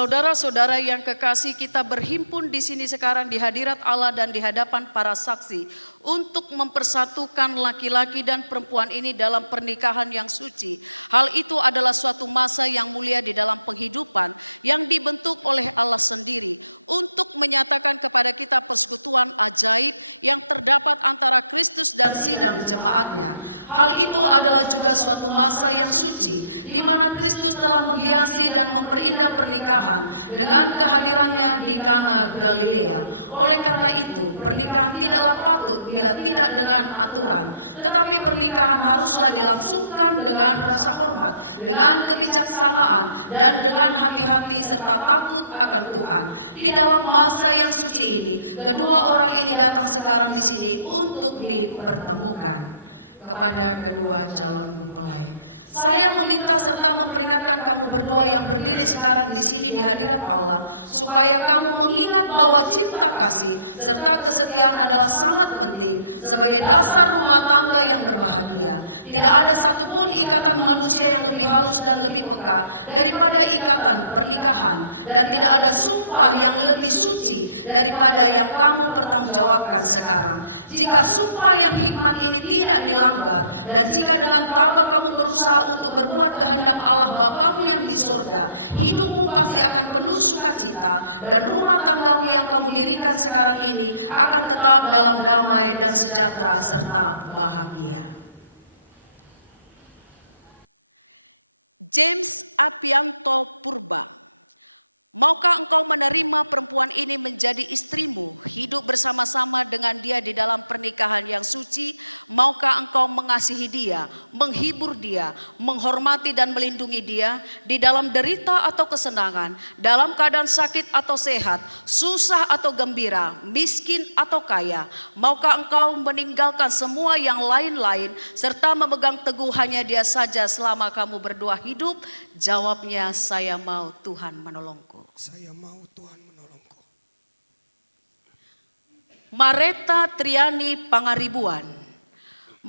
Saudara-saudara yang terkasih, kita berkumpul di sini sekarang di hadirat Allah dan di hadapan para saksi untuk mempersatukan laki-laki dan perempuan ini dalam perpecahan yang jelas. Hal itu adalah satu bahasa yang mulia di dalam kehidupan yang dibentuk oleh Allah sendiri untuk menyatakan kepada kita persekutuan ajaib yang terdapat antara Kristus dan jemaatnya. Hal itu adalah juga suatu masa yang suci, di mana Kristus telah menghiasi dan memperindah pernikahan dengan kehadirannya di Kana Galilea. Oleh karena itu, pernikahan tidaklah patut biar tidak dengan aturan, tetapi pernikahan haruslah dilangsungkan dengan rasa hormat, dengan kebijaksanaan, dan dengan hati-hati serta takut akan Tuhan. Di dalam masa yang suci, kedua orang ini datang sekarang di sini untuk dipertemukan. Kepada kedua calon mempelai, saya meminta serta memperingatkan kamu berdua yang berdiri sekarang di sini di hadirat Allah, supaya kamu mengingat bahwa cinta kasih serta kesetiaan adalah sangat penting sebagai dasar rumah tangga yang berbahagia. Tidak ada satupun ikatan manusia yang lebih halus dan lebih peka daripada ikatan pernikahan, dan tidak ada sumpah yang lebih suci daripada yang kamu pertanggungjawabkan sekarang. Jika sumpah yang dinikmati tidak dilanggar, dan jika dalam kata kamu berusaha untuk berbuat kehendak Allah Bapamu yang di surga, hidupmu pasti akan penuh sukacita, dan rumah tanggamu yang kamu dirikan sekarang ini akan tetap dalam damai dan sejahtera serta bahagia. James Afianto Prima, maka engkau menerima perempuan ini menjadi istrimu, hidup bersama-sama dengan dia di dalam pernikahan yang suci. Maka engkau mengasihi dia, menghibur dia, menghormati dan melindungi dia di dalam berita atau kesenangan, dalam keadaan sakit atau sehat, susah atau gembira, miskin atau kaya. Maka engkau meninggalkan semua yang lain-lain, serta memegang teguh hanya dia saja selama kamu berdua hidup. Jawabnya adalah Mareta Triani Penarihan.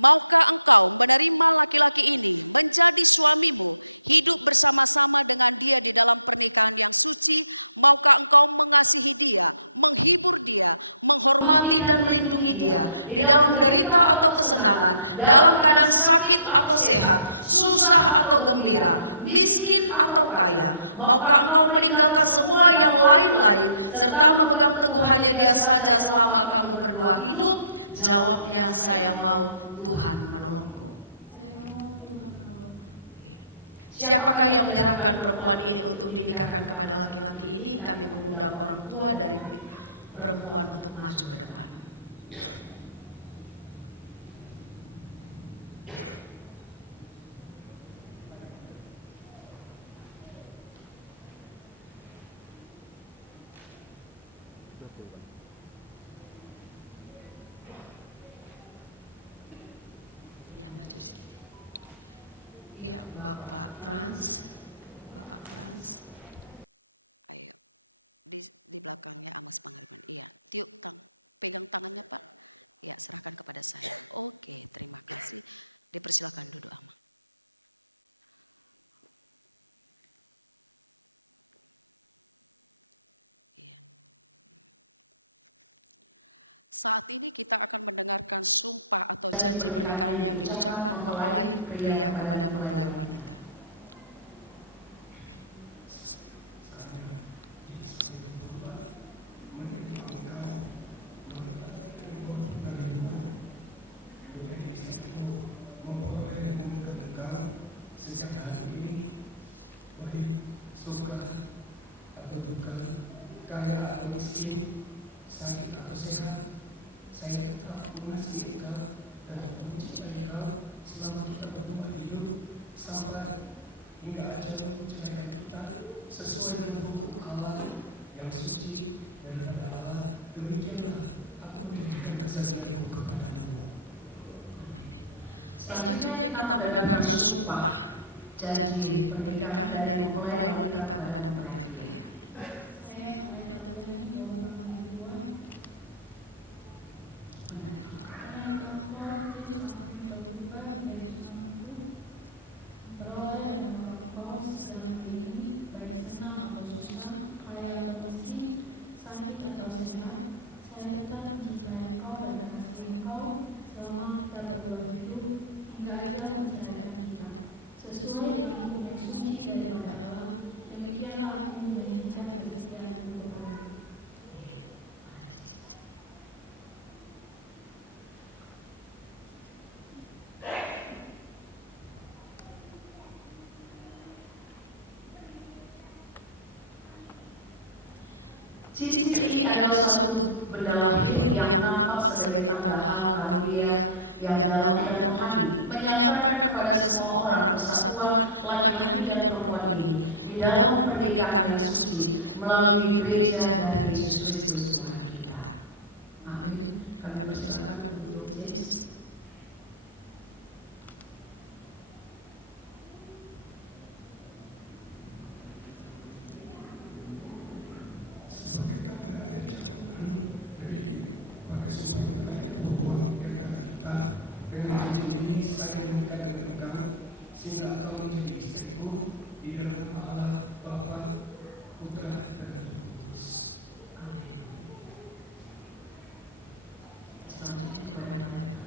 Maka engkau menerima laki-laki ini menjadi suamimu, hidup bersama-sama dengan dia di dalam pernikahan yang suci. Maka engkau mengasihi dia, menghibur dia, menghormati dan melindungi dia di dalam derita atau kesenangan, dalam keadaan sakit atau sehat, susah atau gembira, miskin atau kaya. Maka engkau meninggalkan semua yang lain-lain serta memegang teguh hanya dia saja selama kamu berdua hidup. Jawabnya, saya mau. Siapakah yang menyerahkan perempuan ini untuk dinikahkan kepada laki-laki ini? Kami mengundang orang tua dari perempuan untuk masuk ke depan. Dan pernikahan yang diucapkan mempelai pria kepada mempelai wanita. Kaya atau miskin, sakit atau sehat, saya tetap mengasihi engkau dan mencintai engkau selama kita berdua hidup. Cincin ini adalah satu benda hidup yang nampak sebagai tanda hal karunia yang dalam dan rohani, menyantarkan kepada semua orang persatuan laki-laki dan perempuan ini di dalam pernikahan yang suci melalui gereja dari Yesus Kristus Tuhan kita. Amin. Kami persilakan untuk James. Sehingga engkau menjadi istriku di dalam nama Allah Bapa, Putra dan Roh Kudus. Amin. Selanjutnya kepada mereka.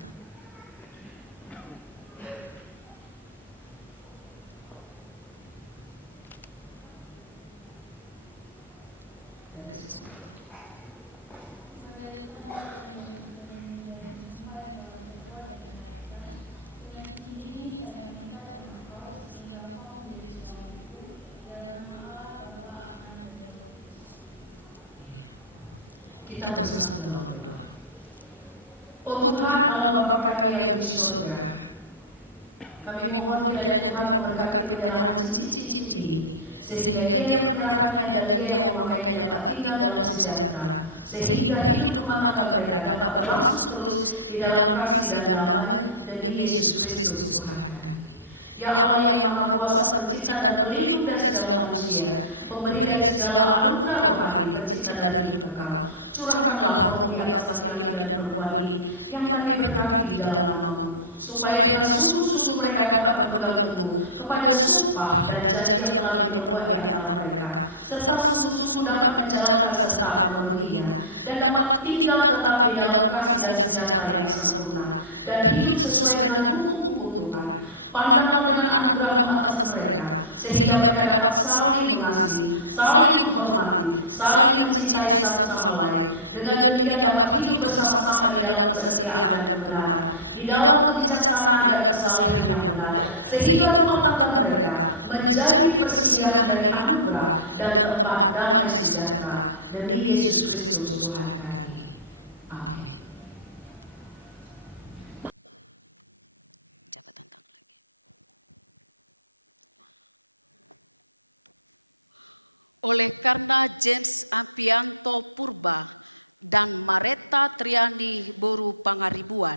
Kita bersama dalam doa. Oh Tuhan, Allah Bapa kami yang di surga, kami mohon kiranya Tuhan memberkati penyerahan cincin-cincin ini, sehingga Dia yang menyerahkannya dan Dia yang memakainya dapat tinggal dalam sejahtera, sehingga hidup rumah tangga mereka dapat berlangsung terus di dalam kasih dan damai demi Yesus Kristus Tuhan kami. Ya Allah yang Maha Kuasa, Pencipta dan Pelindung dari segala manusia, Pemberi dari segala anugerah rohani, Pencipta dari hidup kekal, curahkanlah roh di atas laki-laki dan perempuan ini yang tadi berkati di dalam nama-Mu, supaya dengan sungguh-sungguh mereka dapat berpegang teguh kepada sumpah dan janji yang telah diperbuat di antara mereka, serta sungguh-sungguh dapat menjalankan serta memenuhinya, dan dapat tinggal tetap di dalam kasih dan sejahtera yang sempurna, dan hidup sesuai dengan hukum-hukum Tuhan. Pandanglah dengan anugerah-Mu atas mereka, sehingga mereka dapat saling mengasihi, saling menghormati, saling mencintai satu sama lain. Dengan demikian dapat hidup bersama-sama di dalam kesetiaan dan kebenaran, di dalam kebijaksanaan dan kesalehan yang benar, sehingga rumah tangga mereka menjadi persinggahan dari anugerah dan tempat damai sejahtera demi Yesus Kristus Tuhan kami. Amin. Demikianlah jasa yang terubah dan merupakan dari perubahan Tuhan.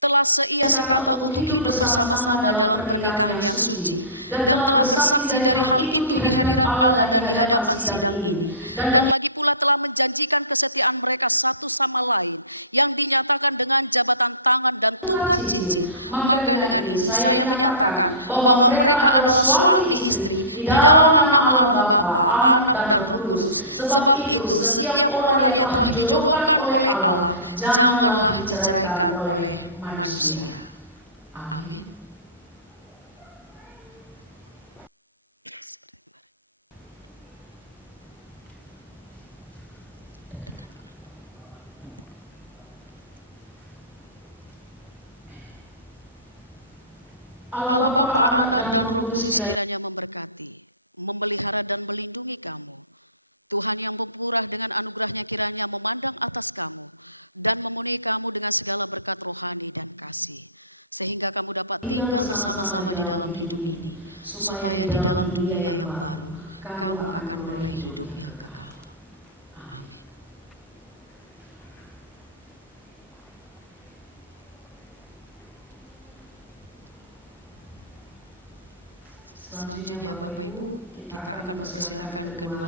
Telah Sekarang untuk hidup bersama-sama dalam pernikahan yang suci, dan telah bersaksi dari hal itu di hadirat Allah dan di hadapan sidang ini, dan dari telah menjanjikan kesetiaan mereka satu sama lain yang dinyatakan dengan catatan tangan dan Tuhan cincin. Maka dengan ini saya menyatakan bahwa mereka adalah suami istri di dalam nama Allah Bapa, Anak dan Roh Kudus. Sebab itu setiap orang yang telah dijodohkan oleh Allah janganlah diceraikan oleh manusia. Amin. Allah Bapa, Anak dan Roh Kudus kiranya tinggal bersama-sama di dalam hidup ini, supaya di dalam dunia yang baru kamu akan beroleh hidup yang kekal. Amin. Selanjutnya Bapak Ibu, kita akan mempersilakan kedua